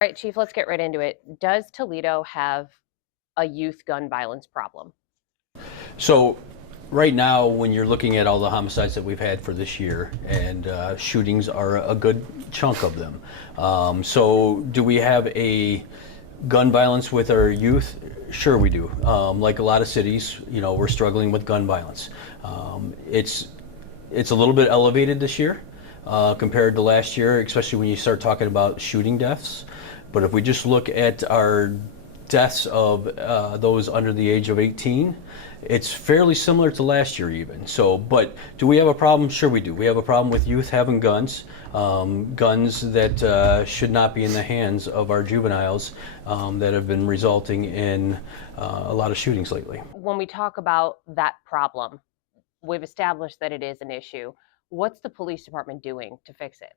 All right, Chief, let's get right into it. Does Toledo have a youth gun violence problem? So, right now, when you're looking at all the homicides that we've had for this year, and shootings are a good chunk of them. So, do we have a gun violence with our youth? Sure, we do. Like a lot of cities, we're struggling with gun violence. It's a little bit elevated this year compared to last year, especially when you start talking about shooting deaths. But if we just look at our deaths of those under the age of 18, it's fairly similar to last year even. So, but do we have a problem? Sure we do. We have a problem with youth having guns, guns that should not be in the hands of our juveniles that have been resulting in a lot of shootings lately. When we talk about that problem, we've established that it is an issue. What's the police department doing to fix it?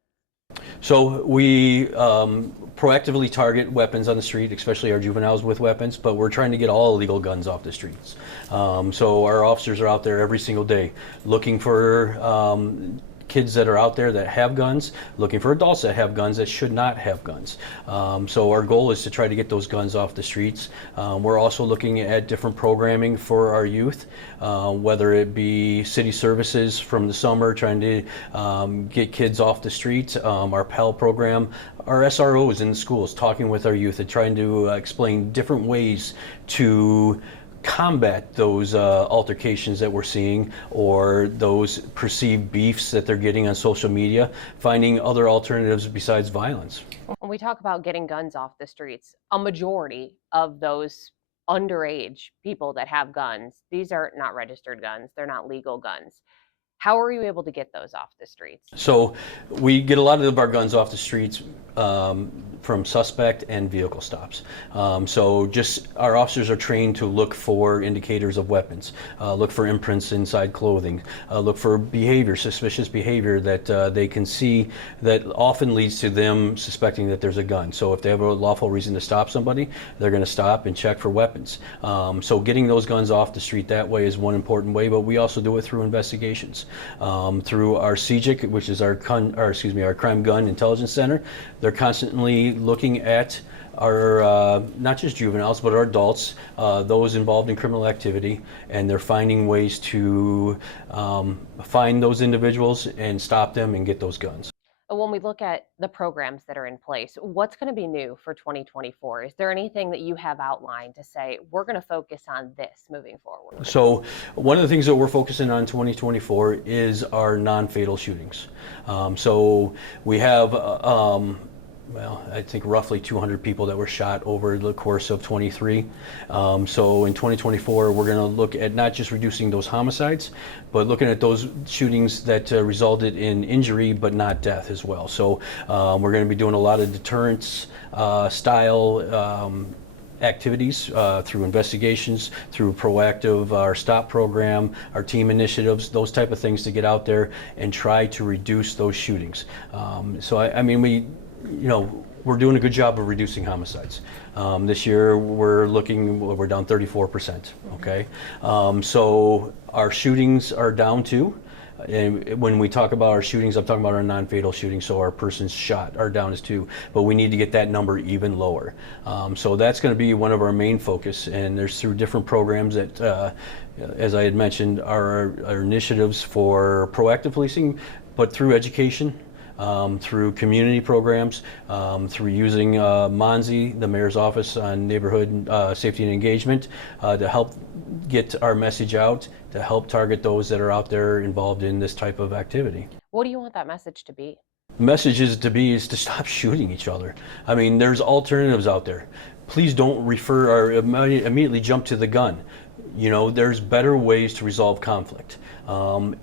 So we proactively target weapons on the street, especially our juveniles with weapons, but we're trying to get all illegal guns off the streets. So our officers are out there every single day looking for kids that are out there that have guns, looking for adults that have guns that should not have guns. So our goal is to try to get those guns off the streets. We're also looking at different programming for our youth, whether it be city services from the summer, trying to get kids off the streets, our Pell program, our SROs in the schools, talking with our youth and trying to explain different ways to combat those altercations that we're seeing or those perceived beefs that they're getting on social media, finding other alternatives besides violence. When we talk about getting guns off the streets, a majority of those underage people that have guns, these are not registered guns, they're not legal guns. How are you able to get those off the streets? So we get a lot of our guns off the streets from suspect and vehicle stops. So just our officers are trained to look for indicators of weapons, look for imprints inside clothing, look for behavior, suspicious behavior that they can see that often leads to them suspecting that there's a gun. So if they have a lawful reason to stop somebody, they're going to stop and check for weapons. So getting those guns off the street that way is one important way, but we also do it through investigations. Through our CJIC, which is our Crime Gun Intelligence Center. They're constantly looking at our not just juveniles, but our adults, those involved in criminal activity, and they're finding ways to find those individuals and stop them and get those guns. When we look at the programs that are in place, what's going to be new for 2024? Is there anything that you have outlined to say, we're going to focus on this moving forward? So one of the things that we're focusing on in 2024 is our non-fatal shootings. So we have well, I think roughly 200 people that were shot over the course of 23. So in 2024, we're going to look at not just reducing those homicides, but looking at those shootings that resulted in injury but not death as well. So we're going to be doing a lot of deterrence style activities through investigations, through proactive, our STOP program, our team initiatives, those type of things to get out there and try to reduce those shootings. So I mean, we're doing a good job of reducing homicides. This year we're down 34%, okay? So our shootings are down too. And when we talk about our shootings, I'm talking about our non-fatal shootings, so our persons shot are down as 2, but we need to get that number even lower. So that's going to be one of our main focus, and there's through different programs that, as I had mentioned, are our initiatives for proactive policing, but through education, through community programs, through using MONSE, the Mayor's Office on Neighborhood Safety and Engagement, to help get our message out, to help target those that are out there involved in this type of activity. What do you want that message to be? The message is to stop shooting each other. I mean, there's alternatives out there. Please don't refer or immediately jump to the gun. There's better ways to resolve conflict.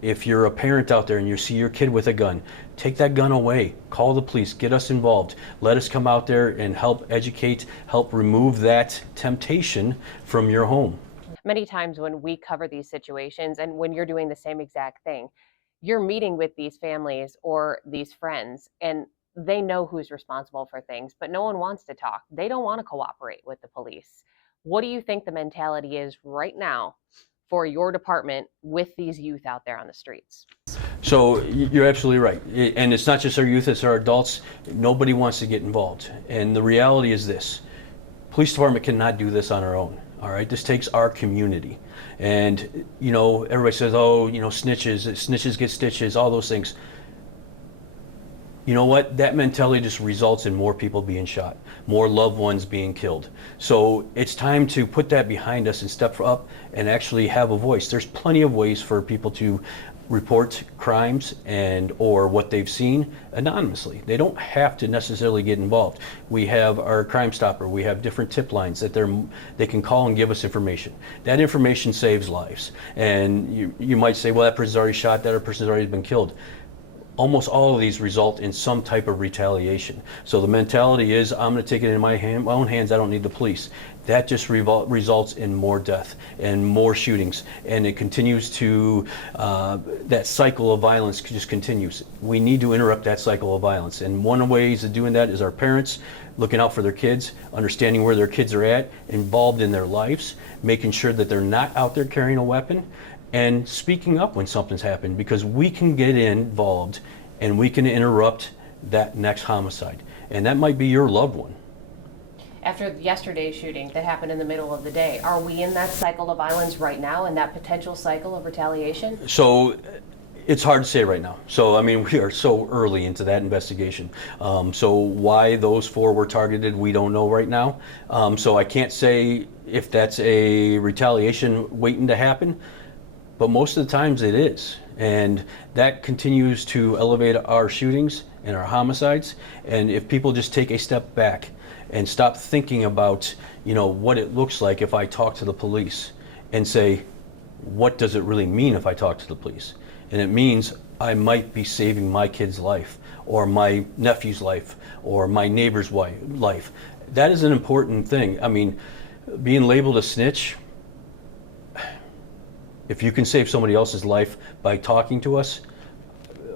If you're a parent out there and you see your kid with a gun, take that gun away. Call the police. Get us involved. Let us come out there and help educate, help remove that temptation from your home. Many times when we cover these situations and when you're doing the same exact thing, you're meeting with these families or these friends and they know who's responsible for things, but no one wants to talk. They don't want to cooperate with the police. What do you think the mentality is right now for your department with these youth out there on the streets? So you're absolutely right. And it's not just our youth, it's our adults. Nobody wants to get involved. And the reality is this: police department cannot do this on our own. All right, this takes our community. And everybody says, oh, snitches get stitches, all those things. You know what? That mentality just results in more people being shot, more loved ones being killed. So it's time to put that behind us and step up and actually have a voice. There's plenty of ways for people to report crimes and or what they've seen anonymously. They don't have to necessarily get involved. We have our Crime Stopper. We have different tip lines that they can call and give us information. That information saves lives. And you might say, well, that person's already shot, that other person's already been killed. Almost all of these result in some type of retaliation. So the mentality is, I'm going to take it in my own hands. I don't need the police. That just results in more death and more shootings, and it continues to that cycle of violence just continues. We need to interrupt that cycle of violence, and one of the ways of doing that is our parents looking out for their kids, understanding where their kids are at, involved in their lives, making sure that they're not out there carrying a weapon, and speaking up when something's happened, because we can get involved and we can interrupt that next homicide, and that might be your loved one. After yesterday's shooting that happened in the middle of the day, are we in that cycle of violence right now, and that potential cycle of retaliation? So it's hard to say right now. So I mean, we are so early into that investigation. So why those 4 were targeted, we don't know right now. So I can't say if that's a retaliation waiting to happen. But most of the times it is, and that continues to elevate our shootings and our homicides. And if people just take a step back and stop thinking about, what it looks like if I talk to the police, and say, what does it really mean if I talk to the police? And it means I might be saving my kid's life, or my nephew's life, or my neighbor's life. That is an important thing. I mean, being labeled a snitch, if you can save somebody else's life by talking to us,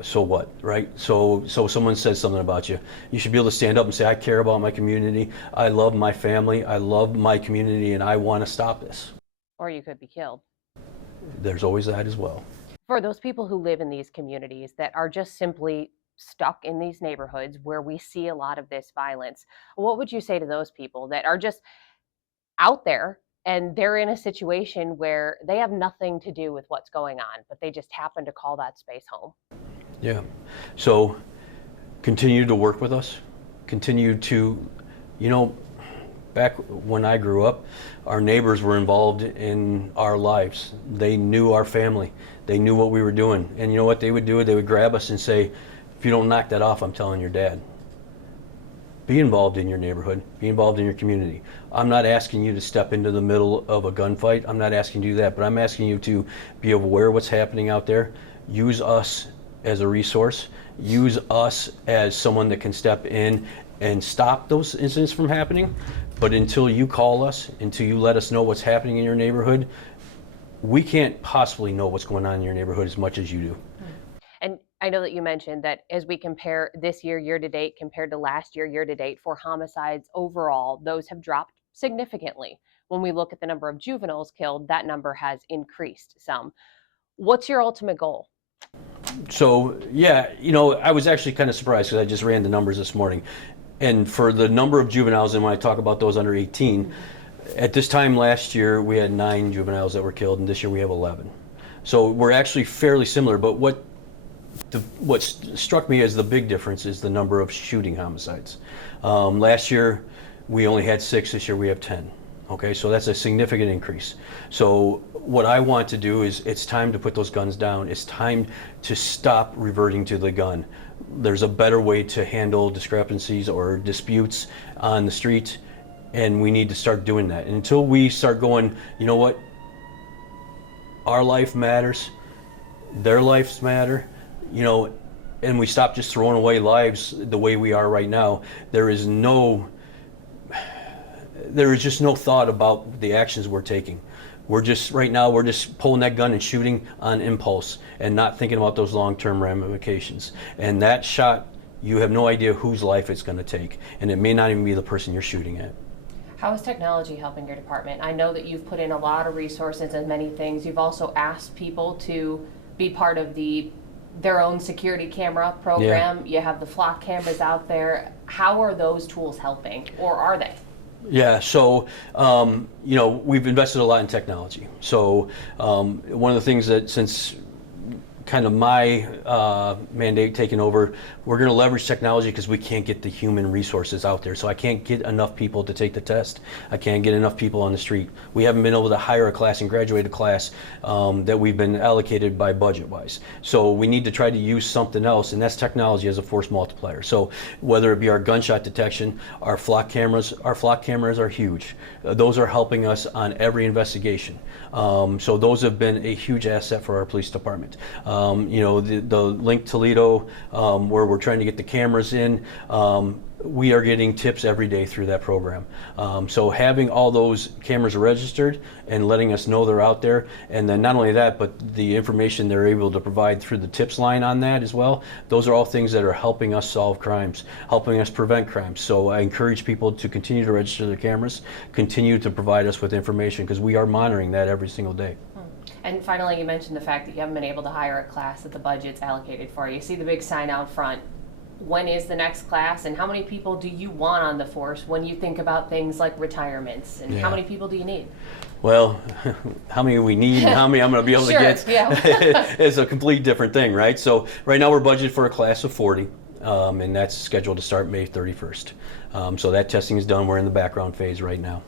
so what, right? So someone says something about you, you should be able to stand up and say, I care about my community, I love my family, I love my community, and I want to stop this. Or you could be killed. There's always that as well. For those people who live in these communities that are just simply stuck in these neighborhoods where we see a lot of this violence, what would you say to those people that are just out there and they're in a situation where they have nothing to do with what's going on, but they just happen to call that space home? Yeah. So continue to work with us. Continue to, back when I grew up, our neighbors were involved in our lives. They knew our family. They knew what we were doing. And you know what they would do? They would grab us and say, if you don't knock that off, I'm telling your dad. Be involved in your neighborhood. Be involved in your community. I'm not asking you to step into the middle of a gunfight. I'm not asking you to do that, but I'm asking you to be aware of what's happening out there. Use us as a resource. Use us as someone that can step in and stop those incidents from happening. But until you call us, until you let us know what's happening in your neighborhood, we can't possibly know what's going on in your neighborhood as much as you do. And I know that you mentioned that as we compare this year to date compared to last year to date for homicides overall, those have dropped significantly. When we look at the number of juveniles killed, that number has increased some. What's your ultimate goal? So, yeah, I was actually kind of surprised because I just ran the numbers this morning. And for the number of juveniles, and when I talk about those under 18, at this time last year, we had 9 juveniles that were killed, and this year we have 11. So we're actually fairly similar, but what struck me as the big difference is the number of shooting homicides. Last year we only had 6, this year we have 10. Okay, so that's a significant increase. So what I want to do is, it's time to put those guns down. It's time to stop reverting to the gun. There's a better way to handle discrepancies or disputes on the street, and we need to start doing that. And until we start going, you know what, our life matters, their lives matter, and we stop just throwing away lives the way we are right now, there is just no thought about the actions we're taking. Right now we're just pulling that gun and shooting on impulse and not thinking about those long-term ramifications. And that shot, you have no idea whose life it's going to take, and it may not even be the person you're shooting at. How is technology helping your department? I know that you've put in a lot of resources and many things. You've also asked people to be part of the their own security camera program. You have the flock cameras out there. How are those tools helping, or are they? Yeah, so we've invested a lot in technology. So one of the things that, since kind of my mandate taking over, we're going to leverage technology because we can't get the human resources out there. So I can't get enough people to take the test. I can't get enough people on the street. We haven't been able to hire a class and graduate a class that we've been allocated by budget-wise. So we need to try to use something else, and that's technology as a force multiplier. So whether it be our gunshot detection, our flock cameras are huge. Those are helping us on every investigation. So those have been a huge asset for our police department. The Link Toledo, where we're trying to get the cameras in, we are getting tips every day through that program. So having all those cameras registered and letting us know they're out there, and then not only that, but the information they're able to provide through the tips line on that as well, those are all things that are helping us solve crimes, helping us prevent crimes. So I encourage people to continue to register their cameras, continue to provide us with information, because we are monitoring that every single day. And finally, you mentioned the fact that you haven't been able to hire a class that the budget's allocated for. You see the big sign out front. When is the next class, and how many people do you want on the force when you think about things like retirements, and how many people do you need? Well, how many we need and how many I'm going to be able to get yeah. is a complete different thing, right? So right now we're budgeted for a class of 40, and that's scheduled to start May 31st. So that testing is done. We're in the background phase right now.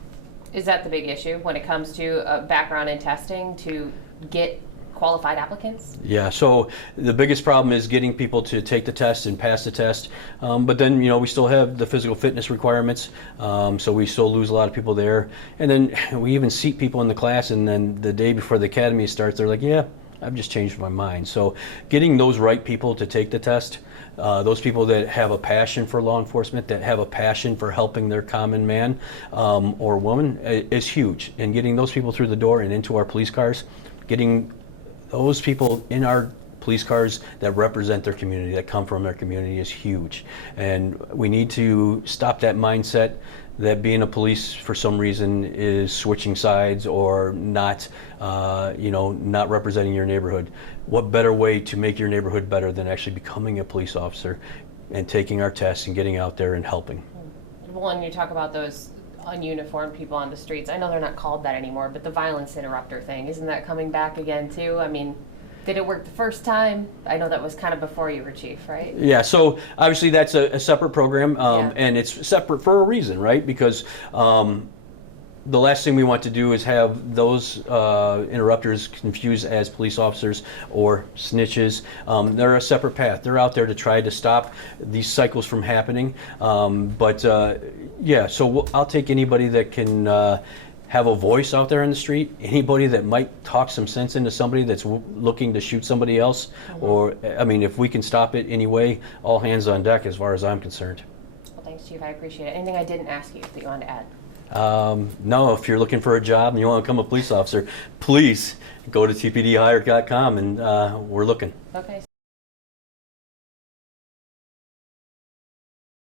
Is that the big issue when it comes to background and testing to get qualified applicants? Yeah, so the biggest problem is getting people to take the test and pass the test. But then, we still have the physical fitness requirements, so we still lose a lot of people there. And then we even seat people in the class, and then the day before the academy starts, they're like, yeah, I've just changed my mind. So getting those right people to take the test, those people that have a passion for law enforcement, that have a passion for helping their common man or woman, is huge. And getting those people through the door and into our police cars, getting those people in our police cars that represent their community, that come from their community, is huge. And we need to stop that mindset that being a police for some reason is switching sides or not, not representing your neighborhood. What better way to make your neighborhood better than actually becoming a police officer and taking our tests and getting out there and helping? Well, and you talk about those ununiformed people on the streets. I know they're not called that anymore, but the violence interrupter thing, isn't that coming back again too? I mean, did it work the first time? I know that was kind of before you were chief, right? Yeah, so obviously that's a separate program, and it's separate for a reason, right? Because the last thing we want to do is have those interrupters confused as police officers or snitches. They're a separate path. They're out there to try to stop these cycles from happening. So I'll take anybody that can have a voice out there in the street, anybody that might talk some sense into somebody that's looking to shoot somebody else, or, if we can stop it anyway, all hands on deck as far as I'm concerned. Well, thanks, Chief. I appreciate it. Anything I didn't ask you that you wanted to add? No, if you're looking for a job and you want to become a police officer, please go to tpdhire.com, and we're looking. Okay.